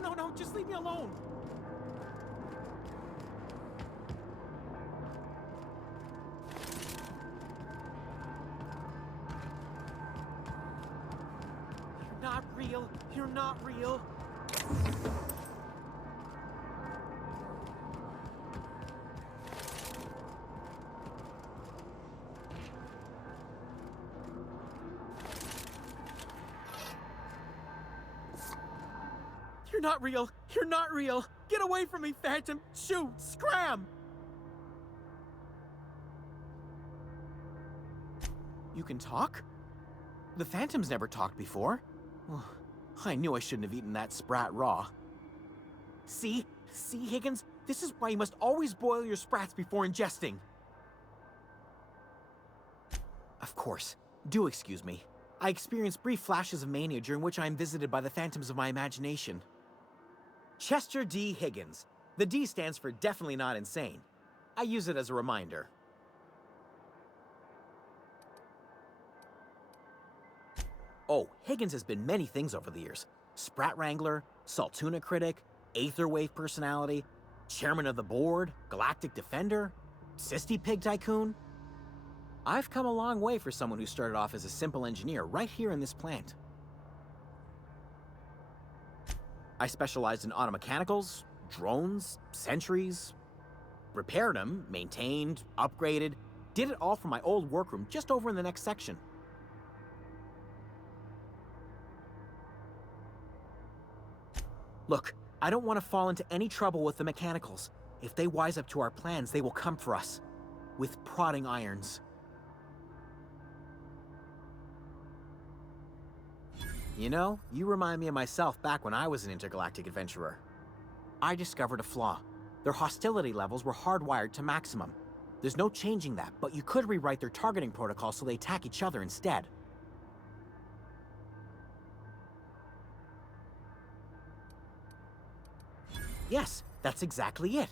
no, just leave me alone. You're not real. You're not real. You're not real. You're not real. Get away from me, Phantom. Shoot. Scram. You can talk? The Phantom's never talked before. Oh, I knew I shouldn't have eaten that sprat raw. See, Higgins? This is why you must always boil your sprats before ingesting. Of course. Do excuse me. I experience brief flashes of mania during which I am visited by the phantoms of my imagination. Chester D. Higgins. The D stands for definitely not insane. I use it as a reminder. Oh, Higgins has been many things over the years. Sprat Wrangler, Saltuna Critic, Aetherwave Personality, Chairman of the Board, Galactic Defender, Sisty Pig Tycoon. I've come a long way for someone who started off as a simple engineer right here in this plant. I specialized in automechanicals, drones, sentries, repaired them, maintained, upgraded, did it all from my old workroom just over in the next section. Look, I don't want to fall into any trouble with the mechanicals. If they wise up to our plans, they will come for us. With prodding irons. You know, you remind me of myself back when I was an intergalactic adventurer. I discovered a flaw. Their hostility levels were hardwired to maximum. There's no changing that, but you could rewrite their targeting protocol so they attack each other instead. Yes, that's exactly it.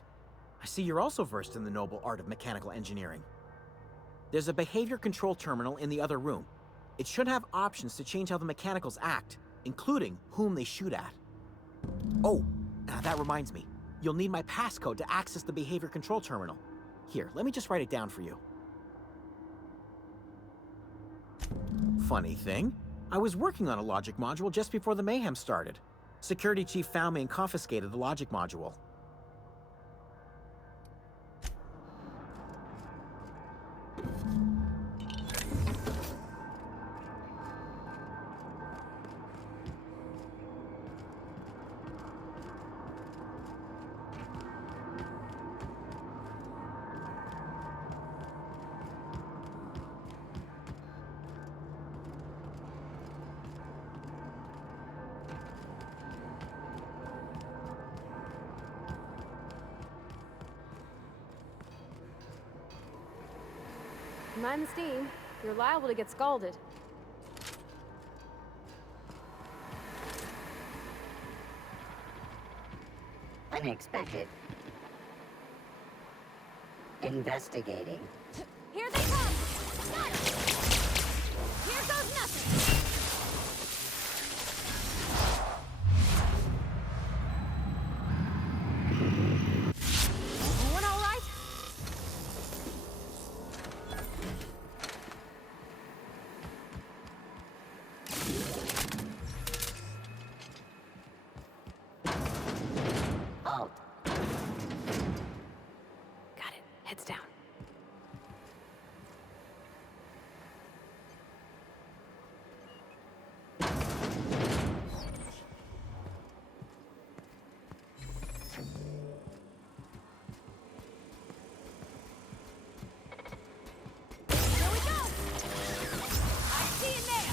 I see you're also versed in the noble art of mechanical engineering. There's a behavior control terminal in the other room. It should have options to change how the mechanicals act, including whom they shoot at. Oh, that reminds me. You'll need my passcode to access the behavior control terminal. Here, let me just write it down for you. Funny thing, I was working on a logic module just before the mayhem started. Security Chief found me and confiscated the logic module. Mind the steam. You're liable to get scalded. Unexpected. Investigating. Here they come! Got it! Here goes nothing! Everyone all right? Halt. Got it. Heads down. Here we go! I see it there!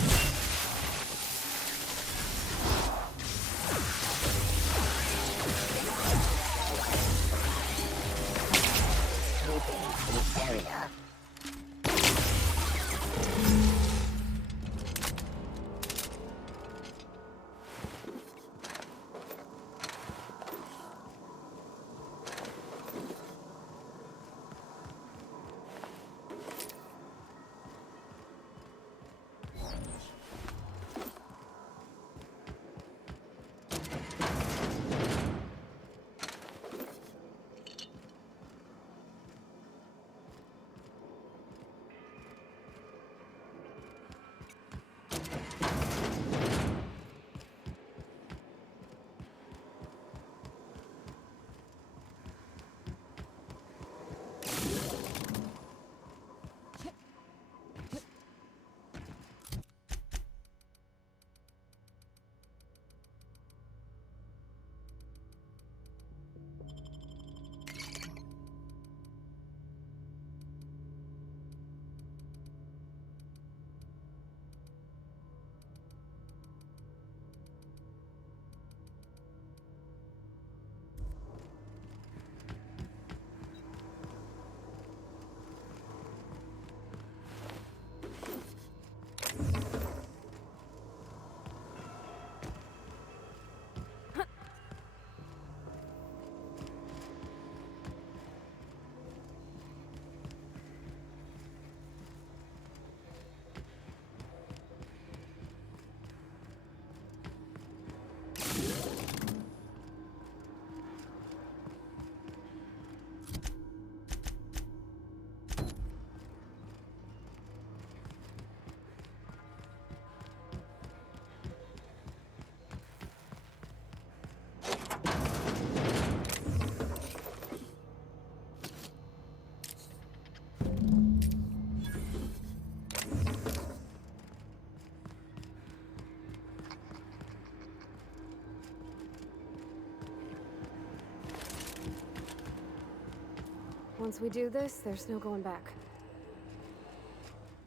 Once we do this, there's no going back.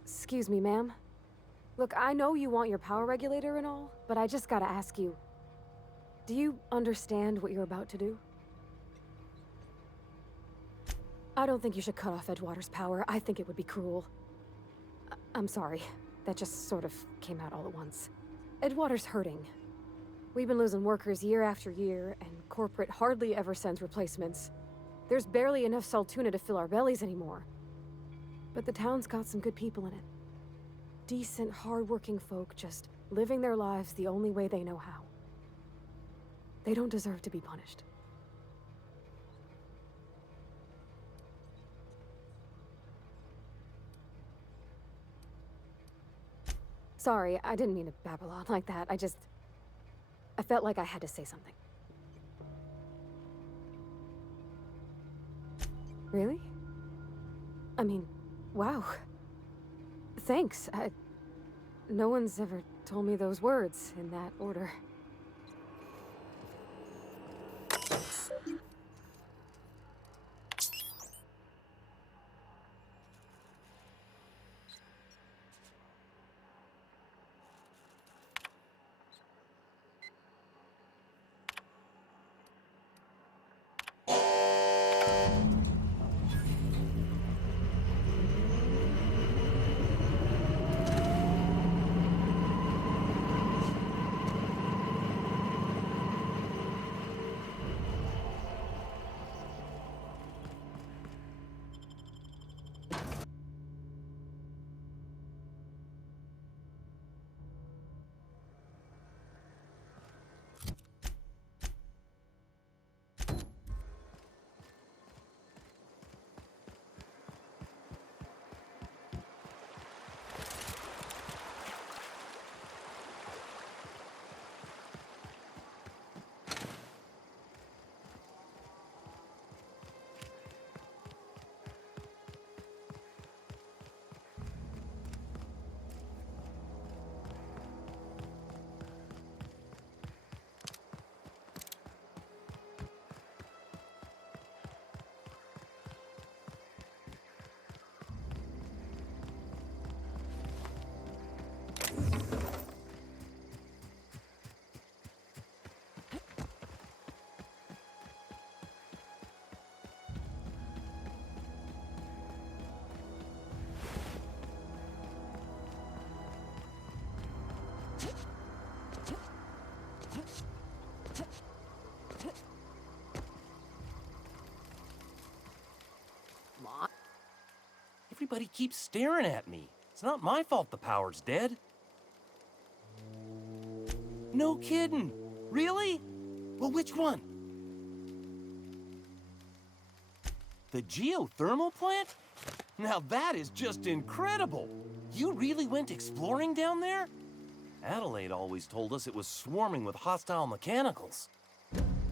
Excuse me, ma'am. Look, I know you want your power regulator and all, but I just gotta ask you. Do you understand what you're about to do? I don't think you should cut off Edgewater's power. I think it would be cruel. I'm sorry. That just sort of came out all at once. Edgewater's hurting. We've been losing workers year after year, and corporate hardly ever sends replacements. There's barely enough Saltuna to fill our bellies anymore. But the town's got some good people in it. Decent, hard-working folk just living their lives the only way they know how. They don't deserve to be punished. Sorry, I didn't mean to babble on like that. I felt like I had to say something. Really? I mean, wow. Thanks. No one's ever told me those words in that order. Everybody keeps staring at me. It's not my fault the power's dead. No kidding. Really? Well, which one? The geothermal plant? Now that is just incredible. You really went exploring down there? Adelaide always told us it was swarming with hostile mechanicals.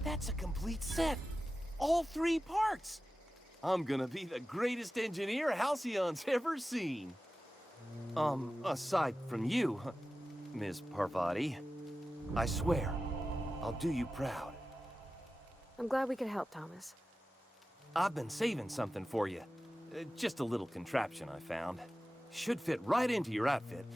That's a complete set. All 3 parts. I'm gonna be the greatest engineer Halcyon's ever seen. Aside from you, Ms. Parvati, I swear, I'll do you proud. I'm glad we could help, Thomas. I've been saving something for you. Just a little contraption I found. Should fit right into your outfit.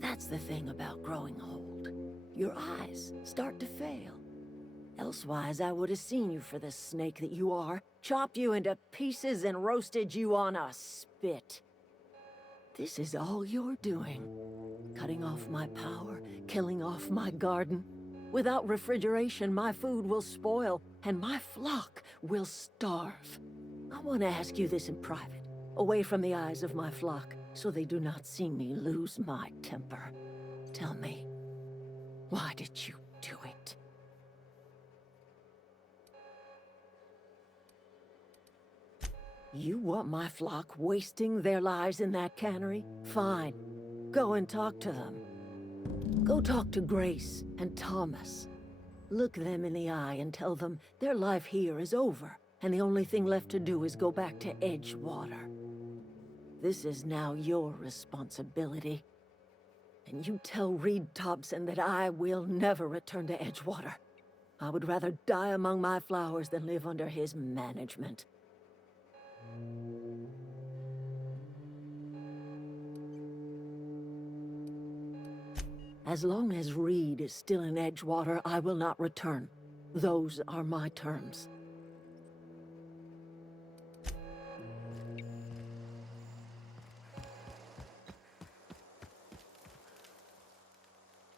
That's the thing about growing old. Your eyes start to fail. Elsewise, I would have seen you for the snake that you are, chopped you into pieces and roasted you on a spit. This is all you're doing. Cutting off my power, killing off my garden. Without refrigeration, my food will spoil, and my flock will starve. I want to ask you this in private, away from the eyes of my flock, so they do not see me lose my temper. Tell me, why did you do it? You want my flock wasting their lives in that cannery? Fine. Go and talk to them. Go talk to Grace and Thomas. Look them in the eye and tell them their life here is over, and the only thing left to do is go back to Edgewater. This is now your responsibility. And you tell Reed Thompson that I will never return to Edgewater. I would rather die among my flowers than live under his management. As long as Reed is still in Edgewater, I will not return. Those are my terms.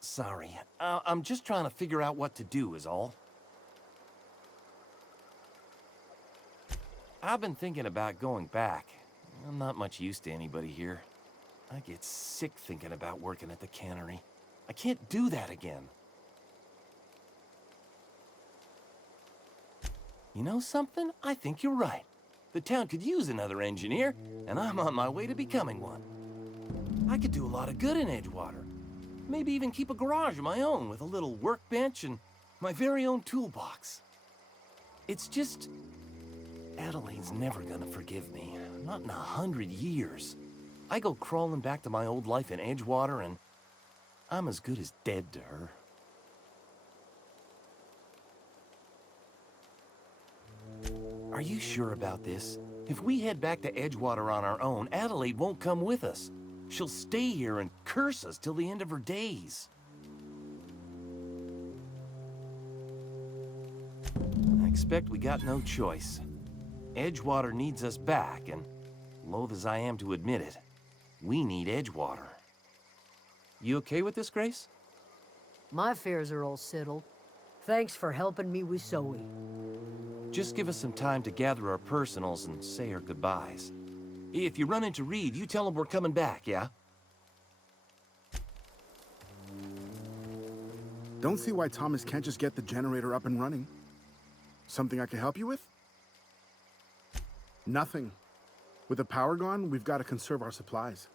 Sorry. I'm just trying to figure out what to do is all. I've been thinking about going back. I'm not much use to anybody here. I get sick thinking about working at the cannery. I can't do that again. You know something? I think you're right. The town could use another engineer, and I'm on my way to becoming one. I could do a lot of good in Edgewater. Maybe even keep a garage of my own with a little workbench and my very own toolbox. It's just... Adelaide's never gonna forgive me. Not in 100 years. I go crawling back to my old life in Edgewater and I'm as good as dead to her. Are you sure about this? If we head back to Edgewater on our own, Adelaide won't come with us. She'll stay here and curse us till the end of her days. I expect we got no choice. Edgewater needs us back, and loath as I am to admit it, we need Edgewater. You okay with this, Grace? My affairs are all settled. Thanks for helping me with Zoe. Just give us some time to gather our personals and say our goodbyes. If you run into Reed, you tell him we're coming back, yeah? Don't see why Thomas can't just get the generator up and running. Something I can help you with? Nothing. With the power gone, we've got to conserve our supplies.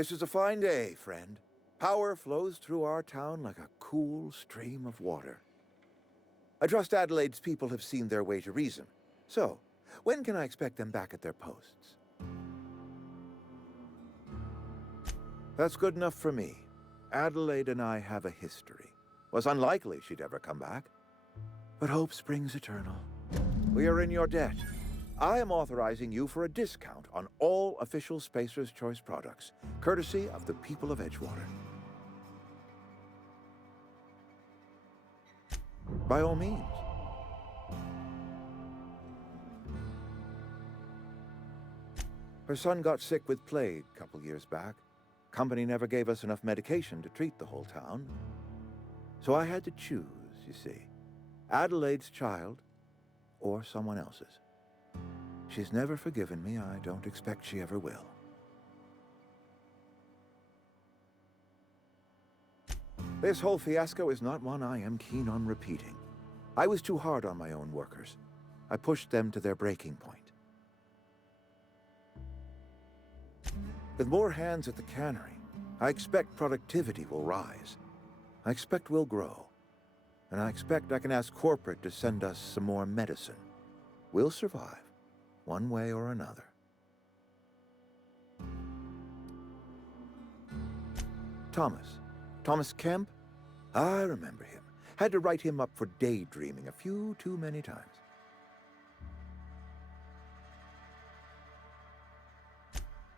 This is a fine day, friend. Power flows through our town like a cool stream of water. I trust Adelaide's people have seen their way to reason. So, when can I expect them back at their posts? That's good enough for me. Adelaide and I have a history. Was unlikely she'd ever come back. But hope springs eternal. We are in your debt. I am authorizing you for a discount on all official Spacer's Choice products, courtesy of the people of Edgewater. By all means. Her son got sick with plague a couple years back. Company never gave us enough medication to treat the whole town. So I had to choose, you see. Adelaide's child or someone else's. She's never forgiven me. I don't expect she ever will. This whole fiasco is not one I am keen on repeating. I was too hard on my own workers. I pushed them to their breaking point. With more hands at the cannery, I expect productivity will rise. I expect we'll grow. And I expect I can ask corporate to send us some more medicine. We'll survive, one way or another. Thomas Kemp? I remember him. Had to write him up for daydreaming a few too many times.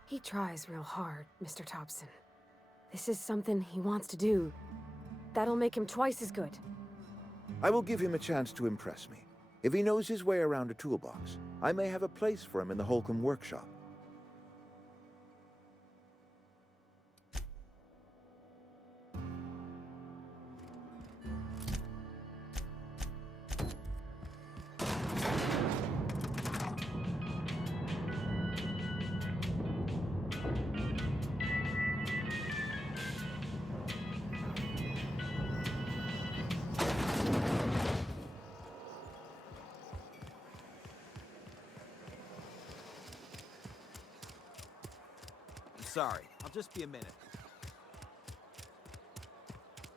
He tries real hard, Mr. Thompson. This is something he wants to do. That'll make him twice as good. I will give him a chance to impress me. If he knows his way around a toolbox, I may have a place for him in the Holcomb workshop. Sorry, I'll just be a minute.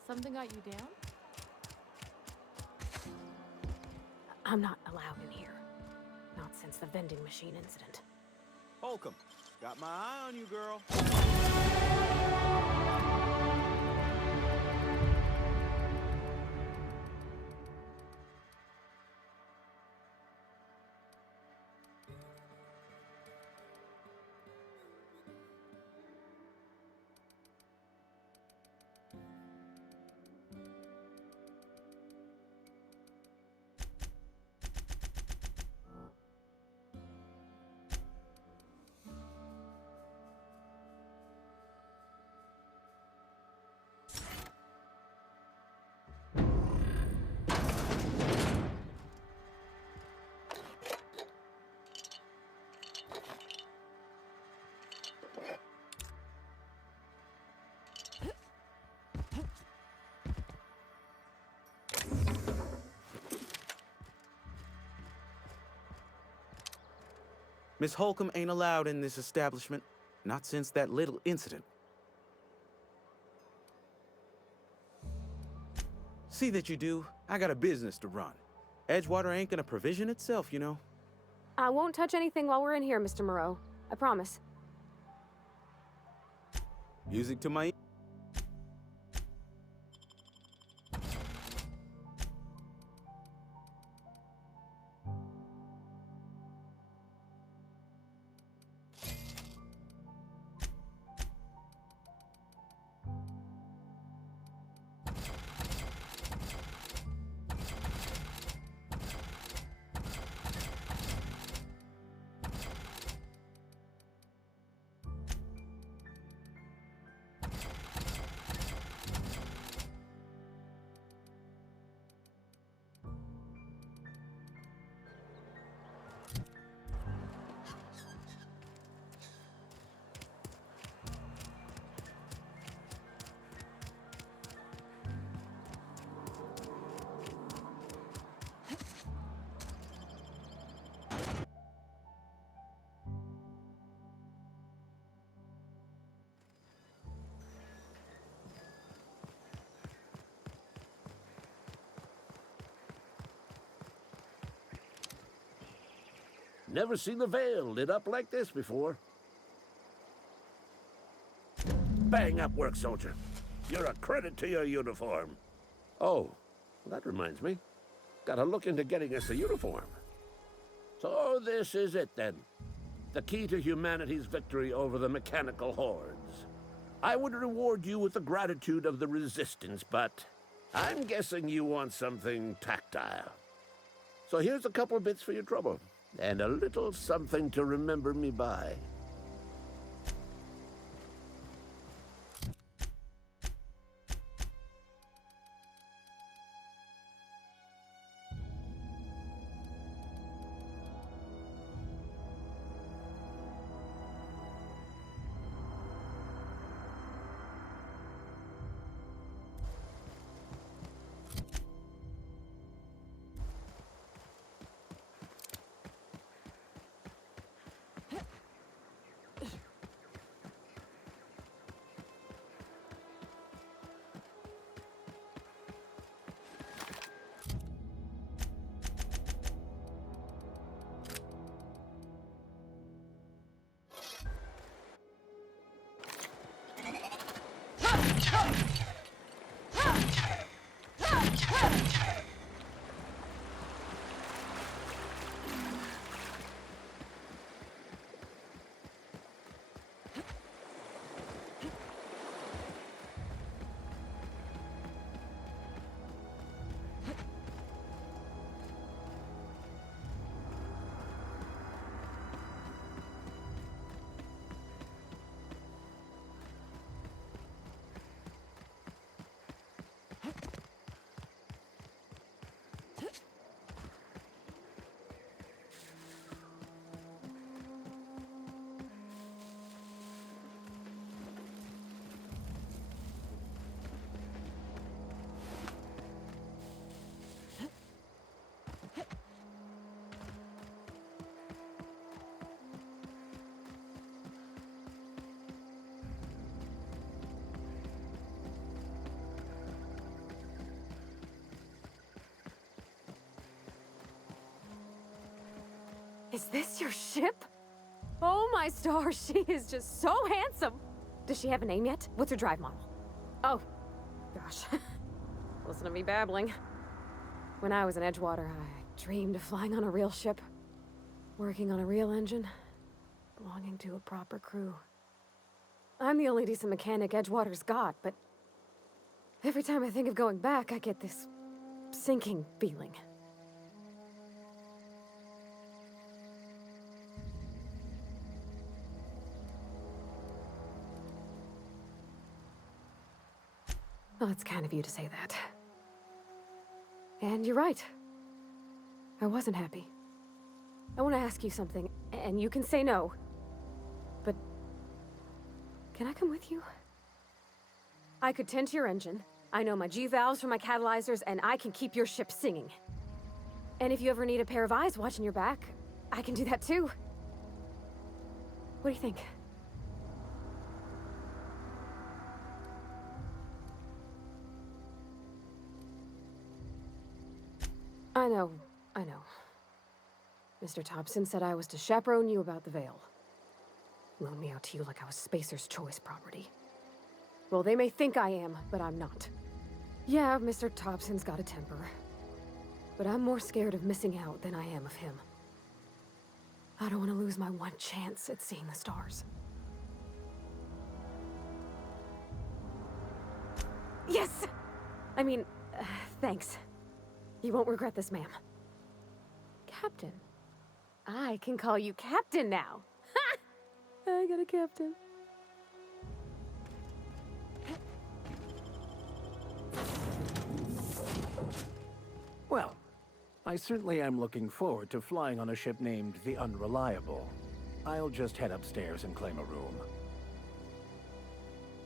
Something got you down? I'm not allowed in here. Not since the vending machine incident. Holcomb, got my eye on you, girl. Miss Holcomb ain't allowed in this establishment. Not since that little incident. See that you do. I got a business to run. Edgewater ain't gonna provision itself, you know. I won't touch anything while we're in here, Mr. Moreau. I promise. Music to my... Never seen the Veil lit up like this before. Bang up work, soldier. You're a credit to your uniform. Oh, that reminds me. Gotta look into getting us a uniform. So this is it then. The key to humanity's victory over the mechanical hordes. I would reward you with the gratitude of the Resistance, but I'm guessing you want something tactile. So here's a couple bits for your trouble, and a little something to remember me by. Is this your ship? Oh my stars, she is just so handsome! Does she have a name yet? What's her drive model? Oh, gosh. Listen to me babbling. When I was in Edgewater, I dreamed of flying on a real ship, working on a real engine, belonging to a proper crew. I'm the only decent mechanic Edgewater's got, but every time I think of going back, I get this sinking feeling. Well, it's kind of you to say that. And you're right. I wasn't happy. I want to ask you something, and you can say no. But can I come with you? I could tend to your engine. I know my G-valves for my catalyzers, and I can keep your ship singing. And if you ever need a pair of eyes watching your back, I can do that too. What do you think? I know. Mr. Thompson said I was to chaperone you about the Veil. Loan me out to you like I was Spacer's choice property. Well, they may think I am, but I'm not. Yeah, Mr. Thompson's got a temper. But I'm more scared of missing out than I am of him. I don't want to lose my one chance at seeing the stars. Yes! I mean, thanks. You won't regret this, ma'am. Captain. I can call you Captain now. Ha! I got a captain. Well, I certainly am looking forward to flying on a ship named the Unreliable. I'll just head upstairs and claim a room.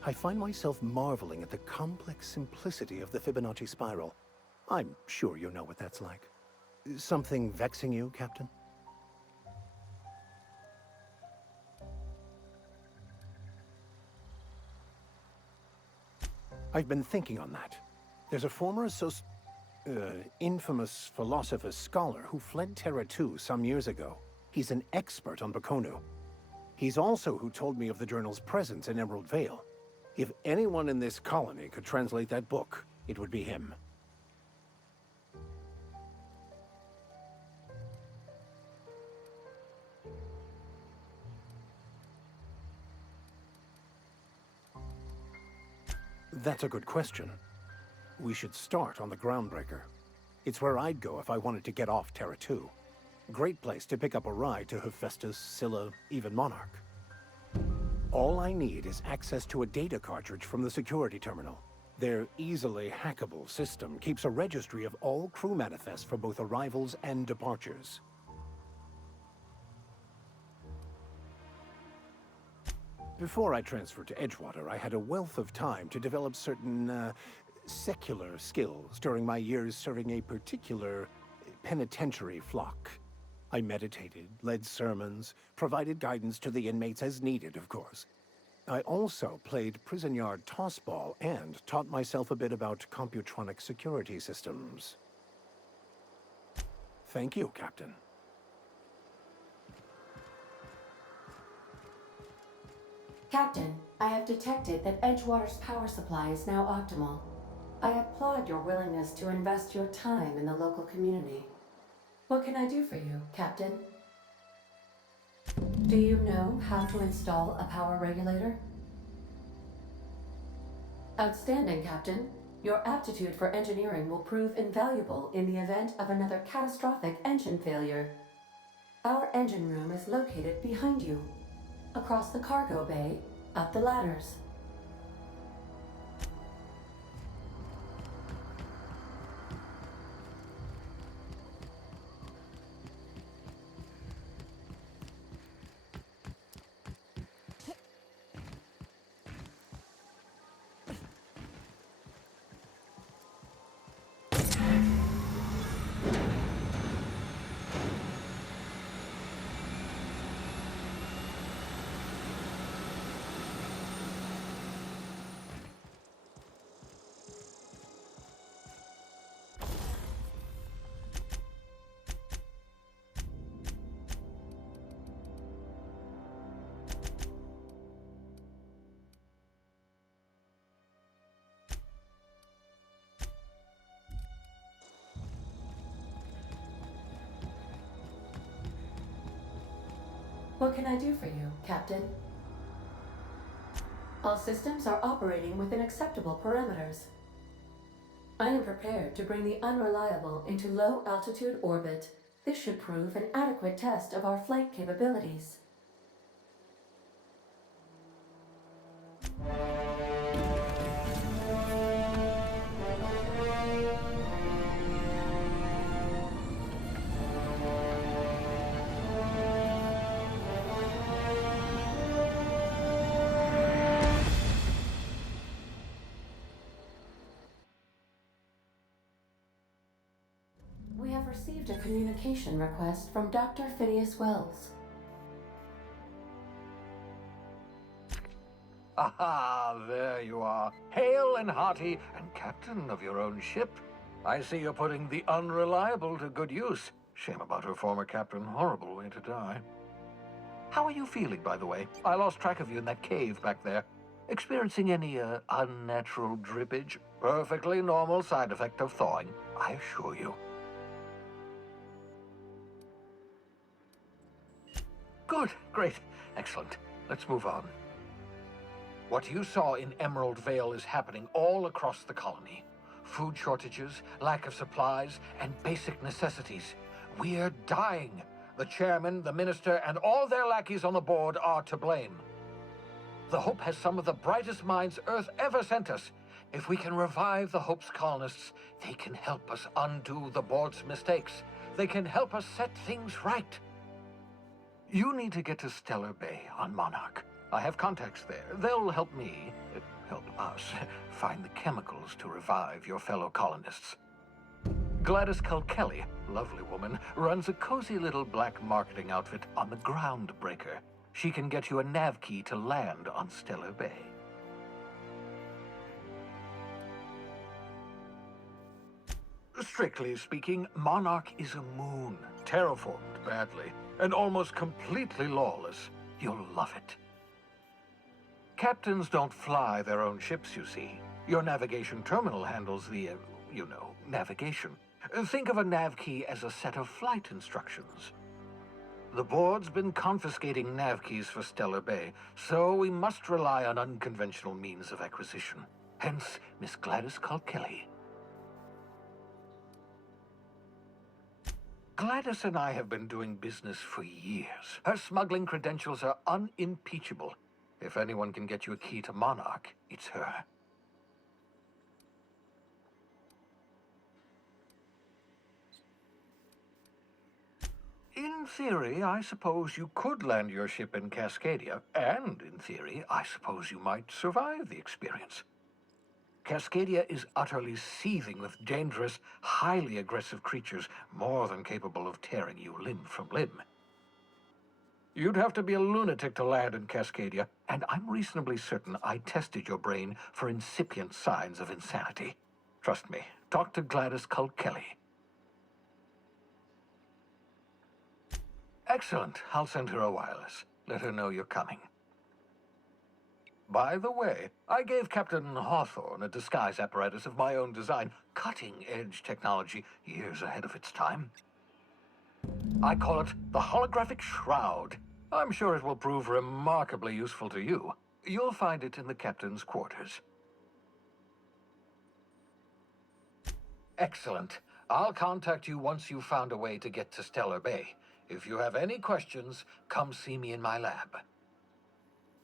I find myself marveling at the complex simplicity of the Fibonacci spiral. I'm sure you know what that's like. Something vexing you, Captain? I've been thinking on that. There's a former infamous philosopher scholar who fled Terra 2 some years ago. He's an expert on Bakonu. He's also who told me of the journal's presence in Emerald Vale. If anyone in this colony could translate that book, it would be him. That's a good question. We should start on the Groundbreaker. It's where I'd go if I wanted to get off Terra 2. Great place to pick up a ride to Hephaestus, Scylla, even Monarch. All I need is access to a data cartridge from the security terminal. Their easily hackable system keeps a registry of all crew manifests for both arrivals and departures. Before I transferred to Edgewater, I had a wealth of time to develop certain, secular skills during my years serving a particular penitentiary flock. I meditated, led sermons, provided guidance to the inmates as needed, of course. I also played prison yard tossball and taught myself a bit about computronic security systems. Thank you, Captain. Captain, I have detected that Edgewater's power supply is now optimal. I applaud your willingness to invest your time in the local community. What can I do for you, Captain? Do you know how to install a power regulator? Outstanding, Captain. Your aptitude for engineering will prove invaluable in the event of another catastrophic engine failure. Our engine room is located behind you. Across the cargo bay, up the ladders. What can I do for you, Captain? All systems are operating within acceptable parameters. I am prepared to bring the unreliable into low-altitude orbit. This should prove an adequate test of our flight capabilities. Received a communication request from Dr. Phineas Wells. Aha, there you are, hale and hearty, and captain of your own ship. I see you're putting the unreliable to good use. Shame about her former captain, horrible way to die. How are you feeling, by the way? I lost track of you in that cave back there. Experiencing any, unnatural drippage? Perfectly normal side effect of thawing, I assure you. Good, great, excellent. Let's move on. What you saw in Emerald Vale is happening all across the colony. Food shortages, lack of supplies, and basic necessities. We're dying. The chairman, the minister, and all their lackeys on the board are to blame. The Hope has some of the brightest minds Earth ever sent us. If we can revive the Hope's colonists, they can help us undo the board's mistakes. They can help us set things right. You need to get to Stellar Bay on Monarch. I have contacts there. They'll help me, help us, find the chemicals to revive your fellow colonists. Gladys Kelly, lovely woman, runs a cozy little black marketing outfit on the Groundbreaker. She can get you a nav key to land on Stellar Bay. Strictly speaking, Monarch is a moon, terraformed badly. and almost completely lawless. You'll love it. Captains don't fly their own ships, you see. Your navigation terminal handles the, navigation. Think of a nav key as a set of flight instructions. The board's been confiscating nav keys for Stellar Bay, so we must rely on unconventional means of acquisition. Hence, Miss Gladys Kilkelly. Gladys and I have been doing business for years. Her smuggling credentials are unimpeachable. If anyone can get you a key to Monarch, it's her. In theory, I suppose you could land your ship in Cascadia, and in theory, I suppose you might survive the experience. Cascadia is utterly seething with dangerous, highly aggressive creatures more than capable of tearing you limb from limb. You'd have to be a lunatic to land in Cascadia, and I'm reasonably certain I tested your brain for incipient signs of insanity. Trust me, talk to Gladys Kilkelly. Excellent. I'll send her a wireless. Let her know you're coming. By the way, I gave Captain Hawthorne a disguise apparatus of my own design, cutting-edge technology years ahead of its time. I call it the holographic shroud. I'm sure it will prove remarkably useful to you. You'll find it in the captain's quarters. Excellent. I'll contact you once you've found a way to get to Stellar Bay. If you have any questions, come see me in my lab.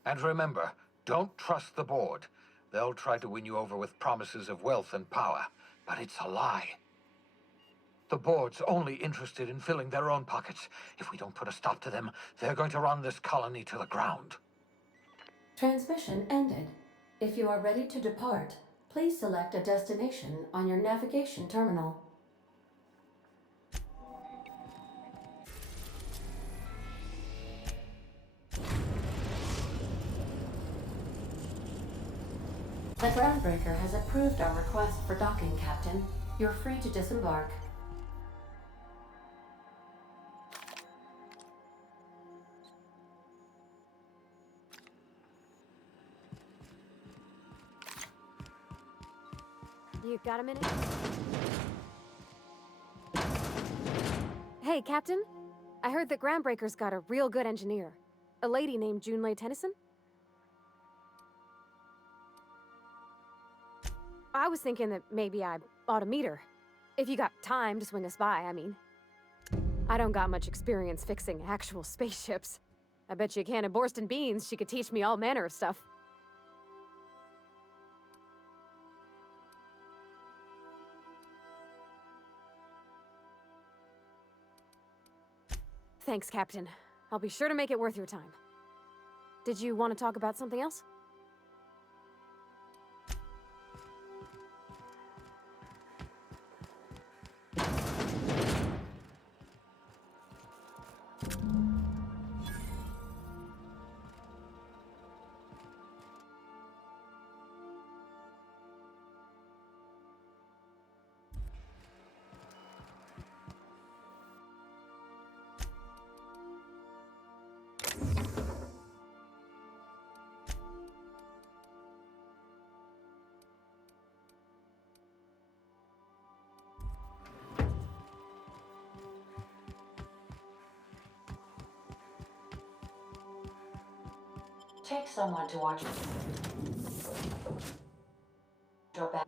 And remember, don't trust the board. They'll try to win you over with promises of wealth and power, but it's a lie. The board's only interested in filling their own pockets. If we don't put a stop to them, they're going to run this colony to the ground. Transmission ended. If you are ready to depart, please select a destination on your navigation terminal. The groundbreaker has approved our request for docking, Captain. You're free to disembark. You got a minute? Hey, Captain. I heard that Groundbreaker's got a real good engineer. A lady named Junlei Tennyson? I was thinking that maybe I ought to meet her. If you got time to swing us by, I mean. I don't got much experience fixing actual spaceships. I bet you a can of Borston beans she could teach me all manner of stuff. Thanks, Captain. I'll be sure to make it worth your time. Did you want to talk about something else? Take someone to watch your back.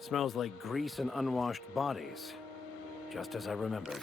Smells like grease and unwashed bodies, just as I remembered.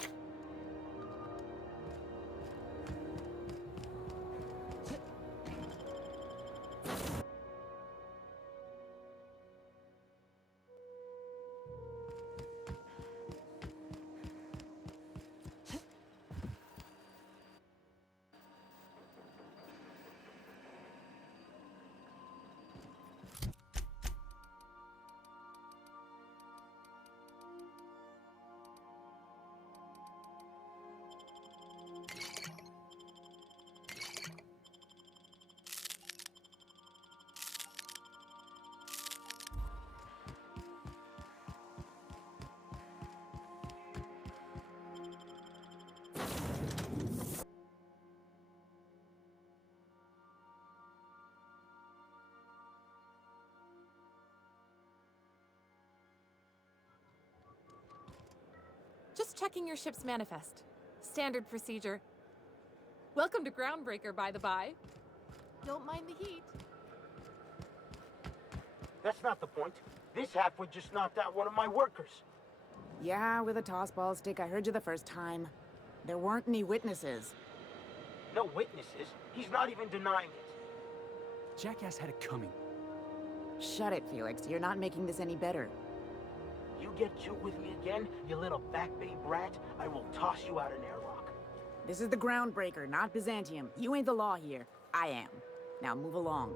Just checking your ship's manifest. Standard procedure. Welcome to Groundbreaker, by the by. Don't mind the heat. That's not the point. This halfwit just knocked out one of my workers. Yeah, with a tossball stick. I heard you the first time. There weren't any witnesses. No witnesses? He's not even denying it. Jackass had it coming. Shut it, Felix. You're not making this any better. You get cute with me again, you little back bay brat, I will toss you out an airlock. This is the Groundbreaker, not Byzantium. You ain't the law here. I am. Now move along.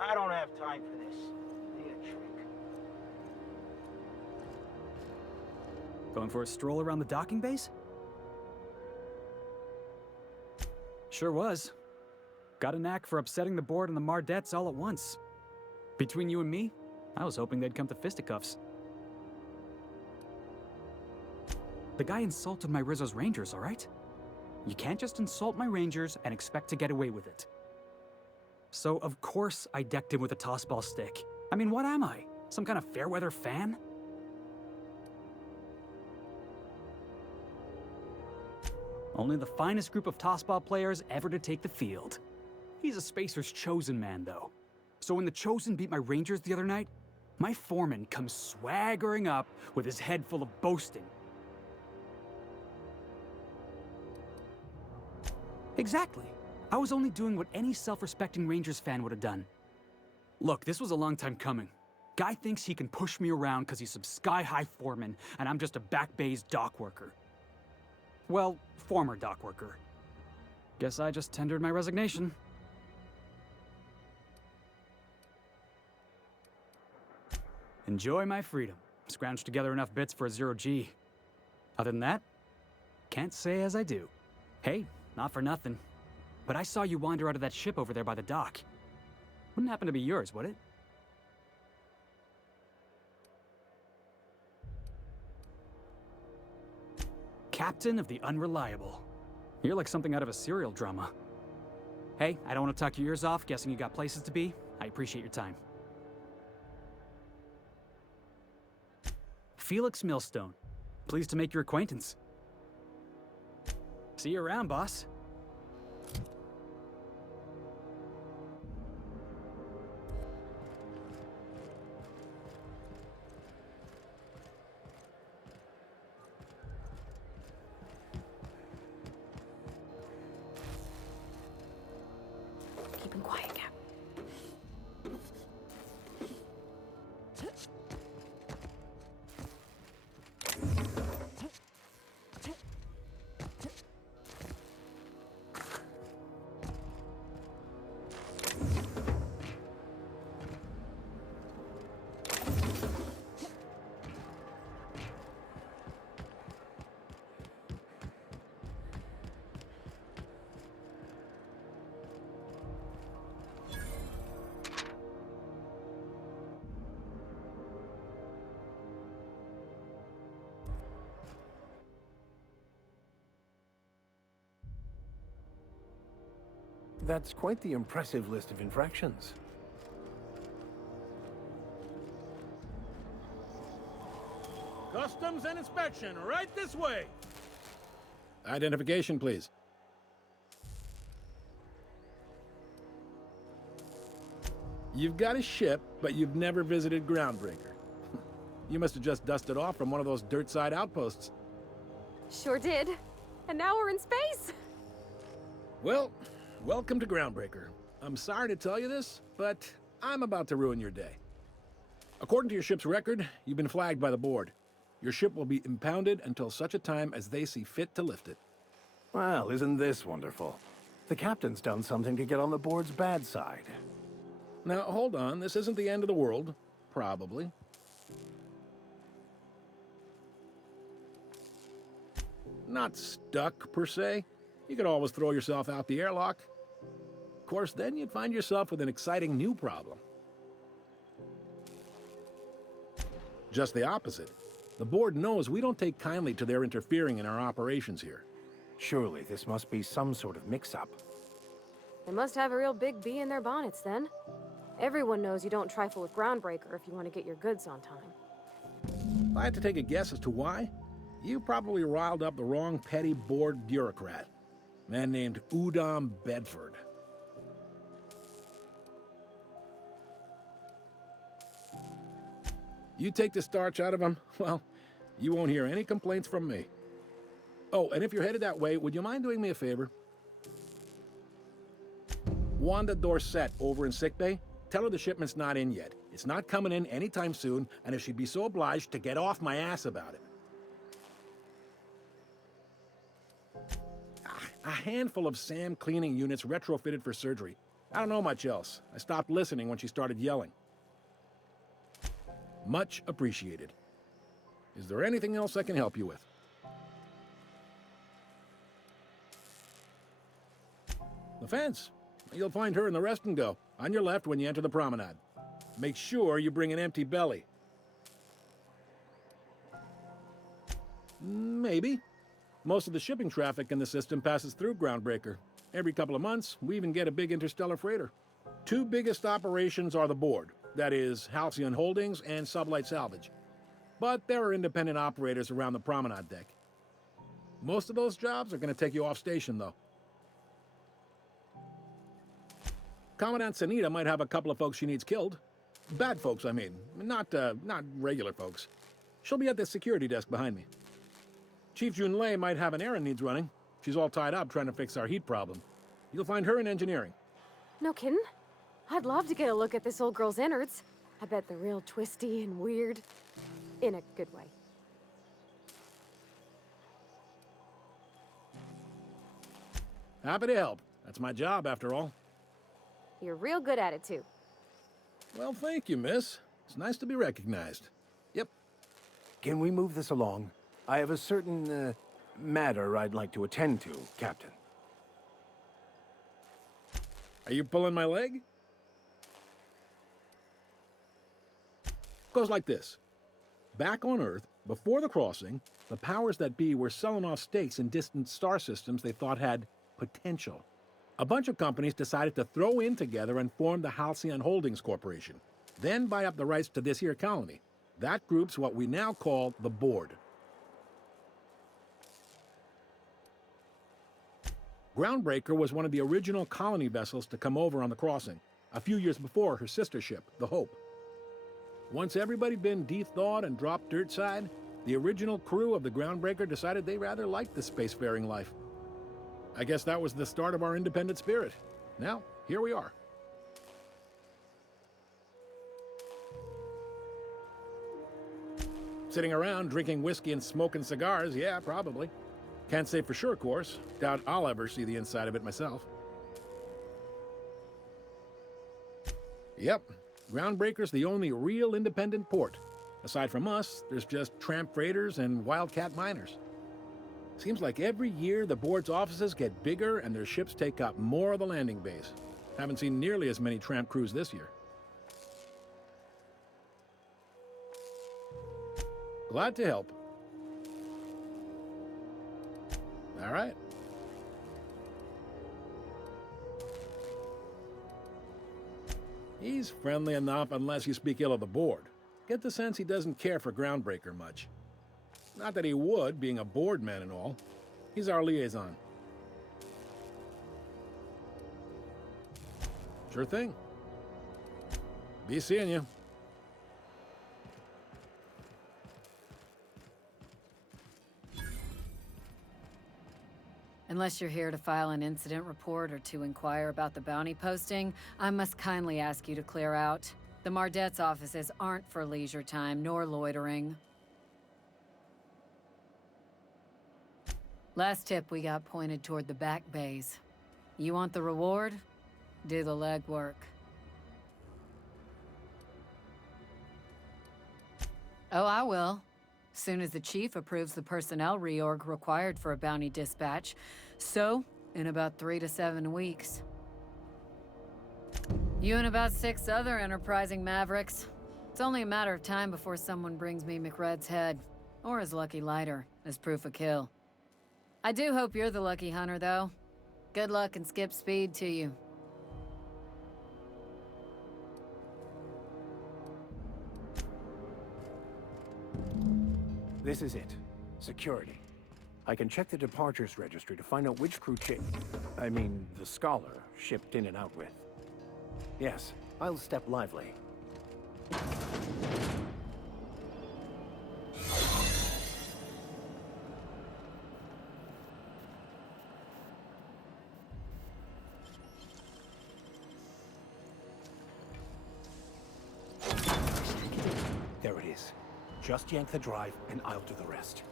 I don't have time for this. Need a trick. Going for a stroll around the docking base? Sure was. Got a knack for upsetting the board and the Mardettes all at once. Between you and me, I was hoping they'd come to fisticuffs. The guy insulted my Rizzo's Rangers, all right? You can't just insult my Rangers and expect to get away with it. So, of course, I decked him with a tossball stick. I mean, what am I? Some kind of fair-weather fan? Only the finest group of tossball players ever to take the field. He's a Spacer's chosen man, though. So when the Chosen beat my Rangers the other night, my foreman comes swaggering up with his head full of boasting. Exactly. I was only doing what any self-respecting Rangers fan would have done. Look, this was a long time coming. Guy thinks he can push me around because he's some sky-high foreman, and I'm just a back bay's dock worker. Well, former dock worker. Guess I just tendered my resignation. Enjoy my freedom. Scrounged together enough bits for a 0G. Other than that, can't say as I do. Hey, not for nothing, but I saw you wander out of that ship over there by the dock. Wouldn't happen to be yours, would it? Captain of the Unreliable. You're like something out of a serial drama. Hey, I don't want to talk your ears off, guessing you got places to be. I appreciate your time. Felix Millstone. Pleased to make your acquaintance. See you around, boss. Keep him quiet, Cap. That's quite the impressive list of infractions. Customs and inspection, right this way. Identification, please. You've got a ship, but you've never visited Groundbreaker. You must have just dusted off from one of those dirt-side outposts. Sure did. And now we're in space. Well, welcome to Groundbreaker. I'm sorry to tell you this, but I'm about to ruin your day. According to your ship's record, you've been flagged by the board. Your ship will be impounded until such a time as they see fit to lift it. Well, isn't this wonderful? The captain's done something to get on the board's bad side. Now, hold on. This isn't the end of the world. Probably. Not stuck, per se. You could always throw yourself out the airlock. Of course, then you'd find yourself with an exciting new problem. Just the opposite. The board knows we don't take kindly to their interfering in our operations here. Surely this must be some sort of mix-up. They must have a real big bee in their bonnets, then. Everyone knows you don't trifle with Groundbreaker if you want to get your goods on time. If I had to take a guess as to why, You probably riled up the wrong petty bored bureaucrat. A man named Udom Bedford. You take the starch out of him, well, you won't hear any complaints from me. Oh, and if you're headed that way, would you mind doing me a favor? Wanda Dorset over in sickbay, tell her the shipment's not in yet. It's not coming in anytime soon, and if she'd be so obliged to get off my ass about it. A handful of SAM cleaning units retrofitted for surgery. I don't know much else. I stopped listening when she started yelling. Much appreciated. Is there anything else I can help you with? The fence. You'll find her in the rest and go, on your left when you enter the promenade. Make sure you bring an empty belly. Maybe. Most of the shipping traffic in the system passes through Groundbreaker. Every couple of months, we even get a big interstellar freighter. Two biggest operations are the board. That is, Halcyon Holdings and Sublight Salvage. But there are independent operators around the promenade deck. Most of those jobs are going to take you off station, though. Commandant Sanita might have a couple of folks she needs killed. Bad folks, I mean. Not regular folks. She'll be at the security desk behind me. Chief Junlei might have an errand needs running. She's all tied up trying to fix our heat problem. You'll find her in engineering. No kidding? I'd love to get a look at this old girl's innards. I bet they're real twisty and weird. In a good way. Happy to help. That's my job, after all. You're real good at it, too. Well, thank you, miss. It's nice to be recognized. Yep. Can we move this along? I have a certain, matter I'd like to attend to, Captain. Are you pulling my leg? Goes like this. Back on Earth, before the crossing, the powers that be were selling off stakes in distant star systems they thought had potential. A bunch of companies decided to throw in together and form the Halcyon Holdings Corporation, then buy up the rights to this here colony. That group's what we now call the Board. Groundbreaker was one of the original colony vessels to come over on the crossing, a few years before her sister ship, the Hope. Once everybody'd been de-thawed and dropped dirtside, the original crew of the Groundbreaker decided they rather liked the spacefaring life. I guess that was the start of our independent spirit. Now, here we are. Sitting around drinking whiskey and smoking cigars, yeah, probably. Can't say for sure, of course. Doubt I'll ever see the inside of it myself. Yep, Groundbreaker's the only real independent port. Aside from us, there's just tramp freighters and wildcat miners. Seems like every year the board's offices get bigger and their ships take up more of the landing base. Haven't seen nearly as many tramp crews this year. Glad to help. All right. He's friendly enough unless you speak ill of the board. Get the sense he doesn't care for Groundbreaker much. Not that he would, being a board man and all. He's our liaison. Sure thing. Be seeing you. Unless you're here to file an incident report or to inquire about the bounty posting, I must kindly ask you to clear out. The Mardet's offices aren't for leisure time nor loitering. Last tip we got pointed toward the back bays. You want the reward? Do the legwork. Oh, I will. Soon as the chief approves the personnel reorg required for a bounty dispatch. So, in about 3 to 7 weeks. You and about 6 other enterprising mavericks. It's only a matter of time before someone brings me McRed's head, or his lucky lighter, as proof of kill. I do hope you're the lucky hunter, though. Good luck and skip speed to you. This is it. Security. I can check the departures registry to find out which crew the Scholar, shipped in and out with. Yes, I'll step lively. There it is. Just yank the drive, and I'll do the rest.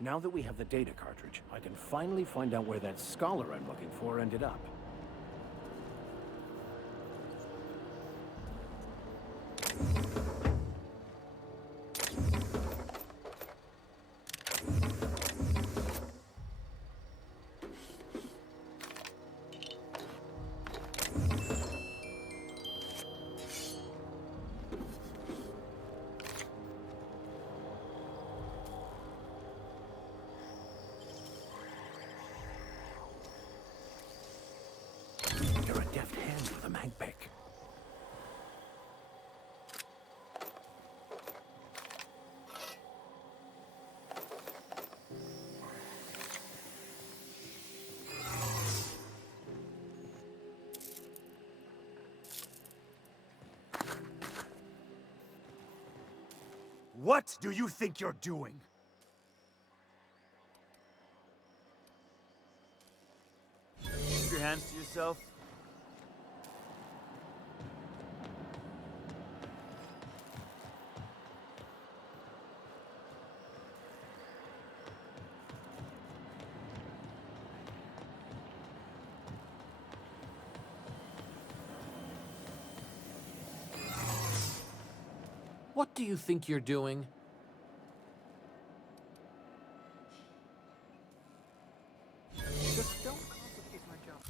Now that we have the data cartridge, I can finally find out where that Scholar I'm looking for ended up. What do you think you're doing? Keep your hands to yourself. What do you think you're doing? Just don't complicate my job.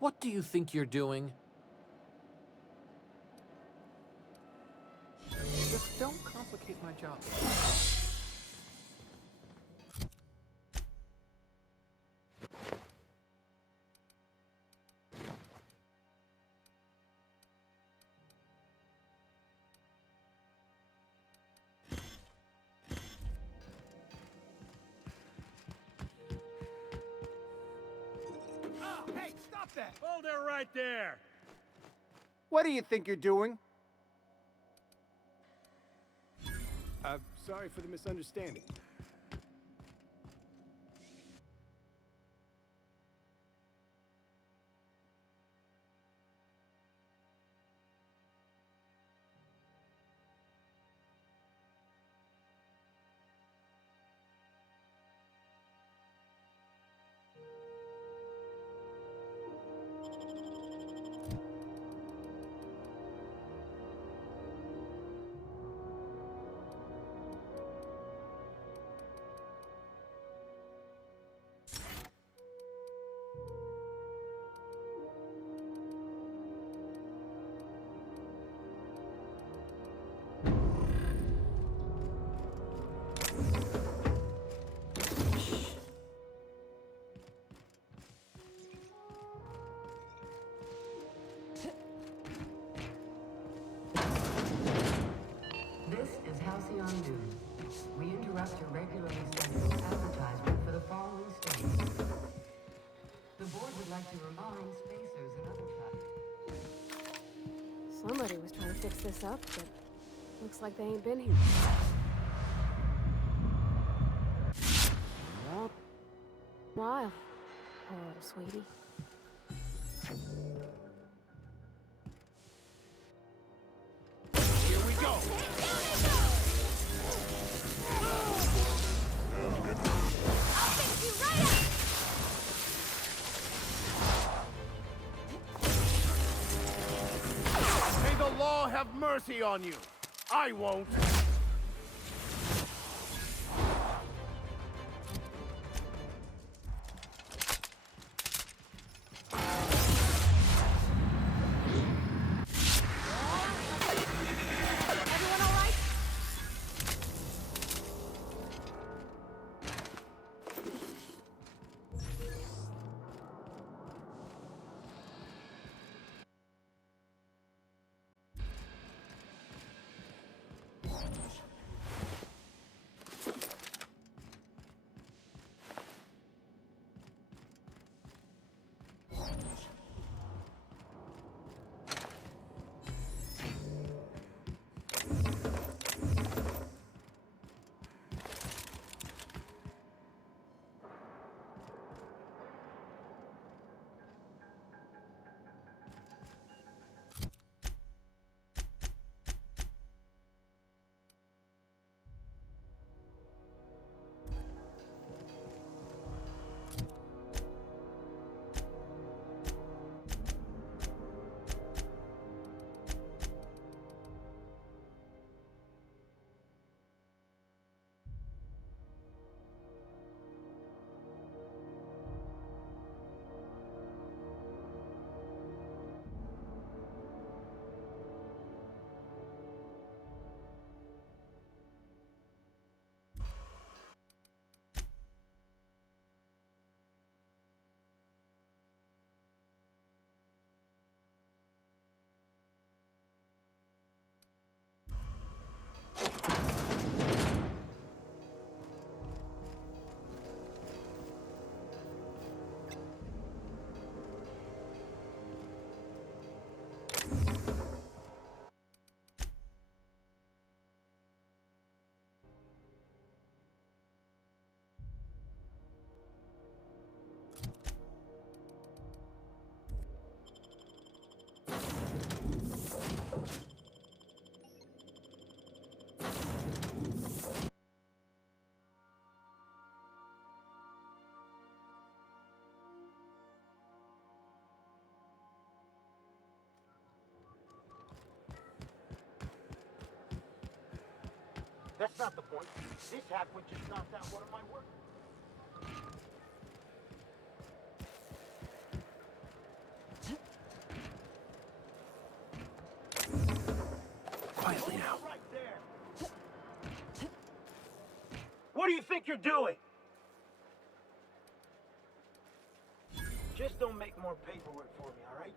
What do you think you're doing? Just don't complicate my job. Hey, stop that! Hold her right there! What do you think you're doing? Sorry for the misunderstanding. Halcyon News. We interrupt your regularly scheduled advertisement for the following statements. The board would like to remind spacers and other travelers. Somebody was trying to fix this up, but looks like they ain't been here. Well, smile, poor little sweetie. Here we go! May the law have mercy on you. I won't. That's not the point. This halfwit just knocked out one of my work. Quietly now. Right there. What do you think you're doing? Just don't make more paperwork for me, all right?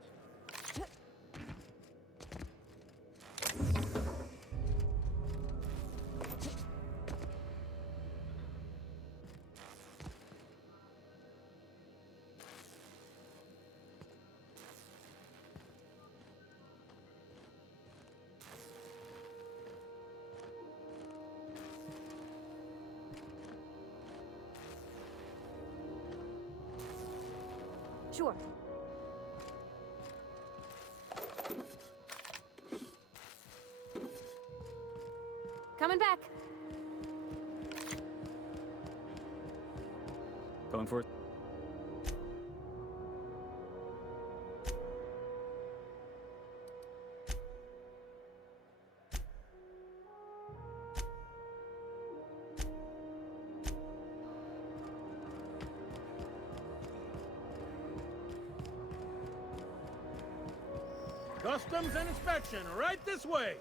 Sure. Coming back. Going for it. Customs and inspection, right this way.